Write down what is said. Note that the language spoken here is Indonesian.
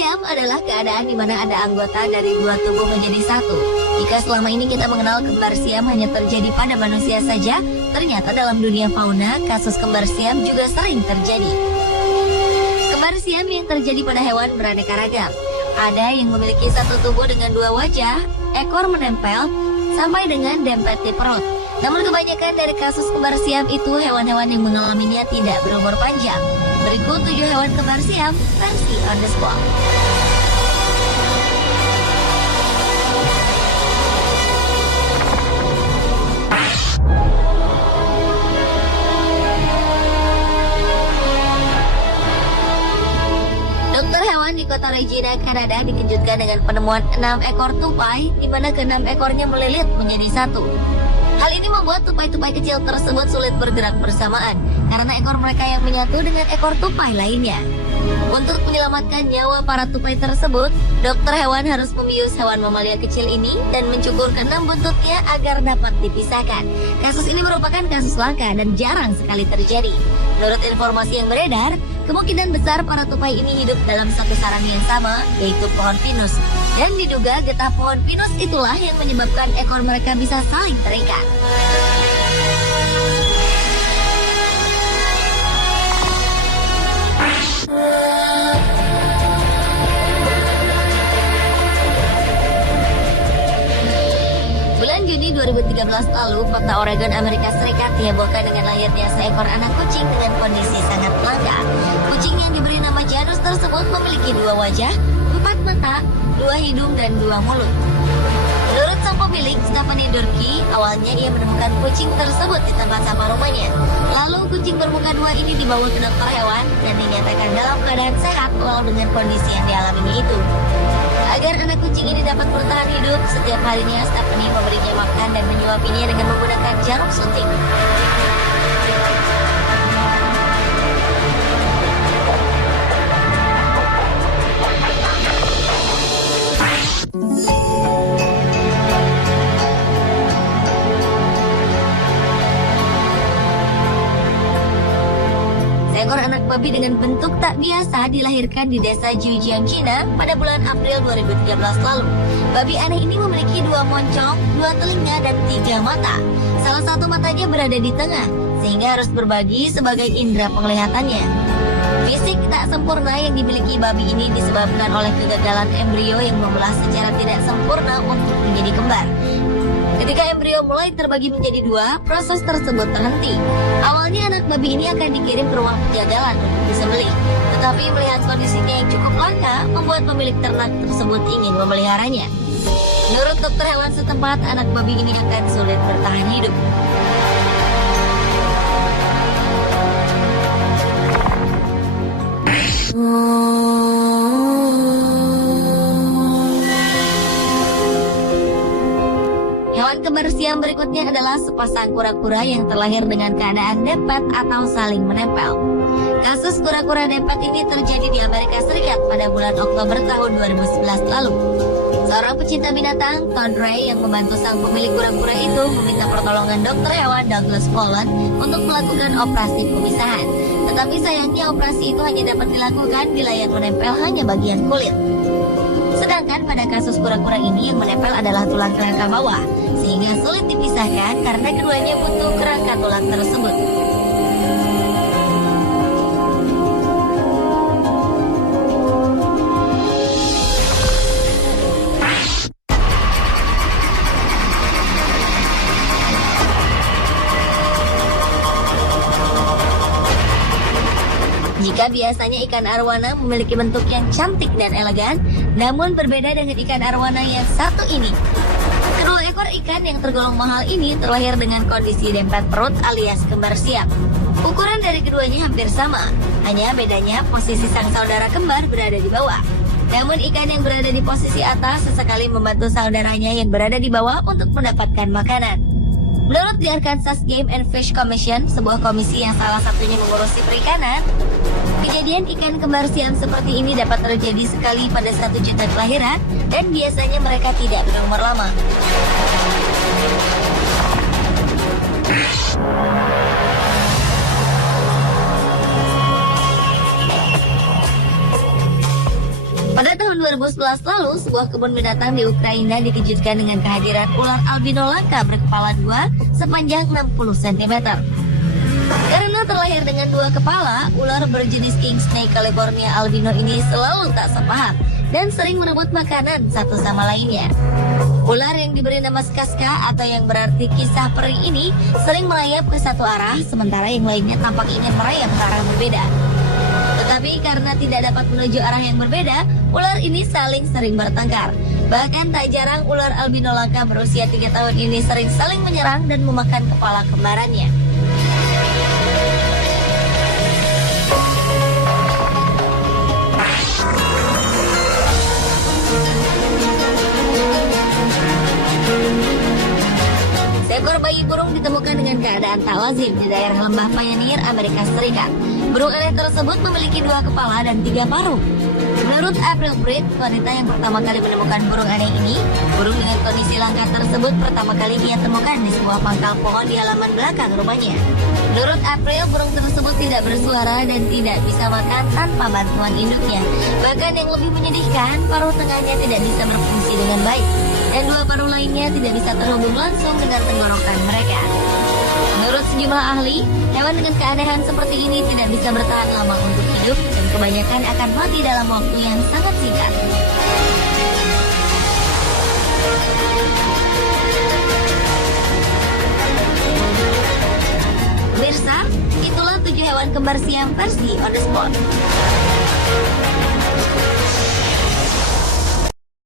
siam adalah keadaan di mana ada anggota dari dua tubuh menjadi satu. Jika selama ini kita mengenal kembar siam hanya terjadi pada manusia saja, ternyata dalam dunia fauna, kasus kembar siam juga sering terjadi. Kembar siam yang terjadi pada hewan beraneka ragam. Ada yang memiliki satu tubuh dengan dua wajah, ekor menempel, sampai dengan dempet di perut. Namun kebanyakan dari kasus kembar siam itu hewan-hewan yang mengalaminya tidak berumur panjang. Berikut 7 hewan kembar siam versi on the spot. Dokter hewan di kota Regina, Kanada dikejutkan dengan penemuan 6 ekor tupai, di mana ke-6 ekornya melilit menjadi satu. Hal ini membuat tupai-tupai kecil tersebut sulit bergerak bersamaan karena ekor mereka yang menyatu dengan ekor tupai lainnya. Untuk menyelamatkan nyawa para tupai tersebut, dokter hewan harus membius hewan mamalia kecil ini dan mencukur ke-6 buntutnya agar dapat dipisahkan. Kasus ini merupakan kasus langka dan jarang sekali terjadi. Menurut informasi yang beredar, kemungkinan besar para tupai ini hidup dalam satu sarang yang sama, yaitu pohon pinus. Dan diduga getah pohon pinus itulah yang menyebabkan ekor mereka bisa saling terikat. Bulan Juni 2013 lalu, kota Oregon, Amerika Serikat dihebohkan dengan lahirnya seekor anak kucing dengan kondisi sangat langka. Kucing yang diberi nama Janus tersebut memiliki 2 wajah, 4 mata, 2 hidung, dan 2 mulut. Menurut sang pemilik, Stephanie Durkee, awalnya ia menemukan kucing tersebut di tempat sampah rumahnya. Lalu kucing bermuka 2 ini dibawa ke dokter hewan dan dinyatakan dalam keadaan sehat walau dengan kondisi yang dialaminya itu. Agar anak kucing ini dapat bertahan hidup, setiap harinya Stephanie memberinya makan dan menyuapinya dengan menggunakan jarum suntik. Seekor anak babi dengan bentuk tak biasa dilahirkan di desa Jiujiang, China pada bulan April 2013 lalu. Babi aneh ini memiliki 2 moncong, 2 telinga, dan 3 mata. Salah satu matanya berada di tengah, sehingga harus berbagi sebagai indera penglihatannya. Fisik tak sempurna yang dimiliki babi ini disebabkan oleh kegagalan embrio yang membelah secara tidak sempurna untuk menjadi kembar. Ketika embrio mulai terbagi menjadi 2, proses tersebut terhenti. Awalnya anak babi ini akan dikirim ke ruang penjagalan untuk disembelih. Tetapi melihat kondisinya yang cukup langka, membuat pemilik ternak tersebut ingin memeliharanya. Menurut dokter hewan setempat, anak babi ini akan sulit bertahan hidup. Hewan kembar siam berikutnya adalah sepasang kura-kura yang terlahir dengan keadaan dempet atau saling menempel. Kasus kura-kura dempet ini terjadi di Amerika Serikat pada bulan Oktober tahun 2011 lalu. Seorang pecinta binatang, Todd Ray, yang membantu sang pemilik kura-kura itu meminta pertolongan dokter hewan Douglas Pollan untuk melakukan operasi pemisahan. Tetapi sayangnya operasi itu hanya dapat dilakukan bila yang menempel hanya bagian kulit. Sedangkan pada kasus kura-kura ini yang menempel adalah tulang kerangka bawah, sehingga sulit dipisahkan karena keduanya butuh kerangka tulang tersebut. Jika biasanya ikan arwana memiliki bentuk yang cantik dan elegan, namun berbeda dengan ikan arwana yang satu ini. Kedua ekor ikan yang tergolong mahal ini terlahir dengan kondisi dempet perut alias kembar siam. Ukuran dari keduanya hampir sama, hanya bedanya posisi sang saudara kembar berada di bawah. Namun ikan yang berada di posisi atas sesekali membantu saudaranya yang berada di bawah untuk mendapatkan makanan. Menurut The Arkansas Game and Fish Commission, sebuah komisi yang salah satunya mengurusi perikanan, kejadian ikan kembar siam seperti ini dapat terjadi sekali pada 1 juta kelahiran dan biasanya mereka tidak berumur lama. Pada 2011 lalu, sebuah kebun binatang di Ukraina dikejutkan dengan kehadiran ular albino langka berkepala dua sepanjang 60 cm. Karena terlahir dengan dua kepala, ular berjenis King Snake California albino ini selalu tak sepaham dan sering merebut makanan satu sama lainnya. Ular yang diberi nama Skaska atau yang berarti kisah peri ini sering melayap ke satu arah, sementara yang lainnya tampak ingin merayap ke arah berbeda. Tetapi karena tidak dapat menuju arah yang berbeda, ular ini sering bertengkar. Bahkan tak jarang ular albino langka berusia 3 tahun ini sering saling menyerang dan memakan kepala kembarannya. Seekor bayi burung ditemukan dengan keadaan tak lazim di daerah lembah Pioneer, Amerika Serikat. Burung aneh tersebut memiliki 2 kepala dan 3 paruh. Menurut April Britt, wanita yang pertama kali menemukan burung aneh ini, burung dengan kondisi langka tersebut pertama kali ia temukan di sebuah pangkal pohon di halaman belakang rumahnya. Menurut April, burung tersebut tidak bersuara dan tidak bisa makan tanpa bantuan induknya. Bahkan yang lebih menyedihkan, paruh tengahnya tidak bisa berfungsi dengan baik, dan 2 paruh lainnya tidak bisa terhubung langsung dengan tenggorokan mereka. Menurut sejumlah ahli, hewan dengan keanehan seperti ini tidak bisa bertahan lama untuk hidup dan kebanyakan akan mati dalam waktu yang sangat singkat. Pemirsa, itulah 7 hewan kembar siam versi On The Spot.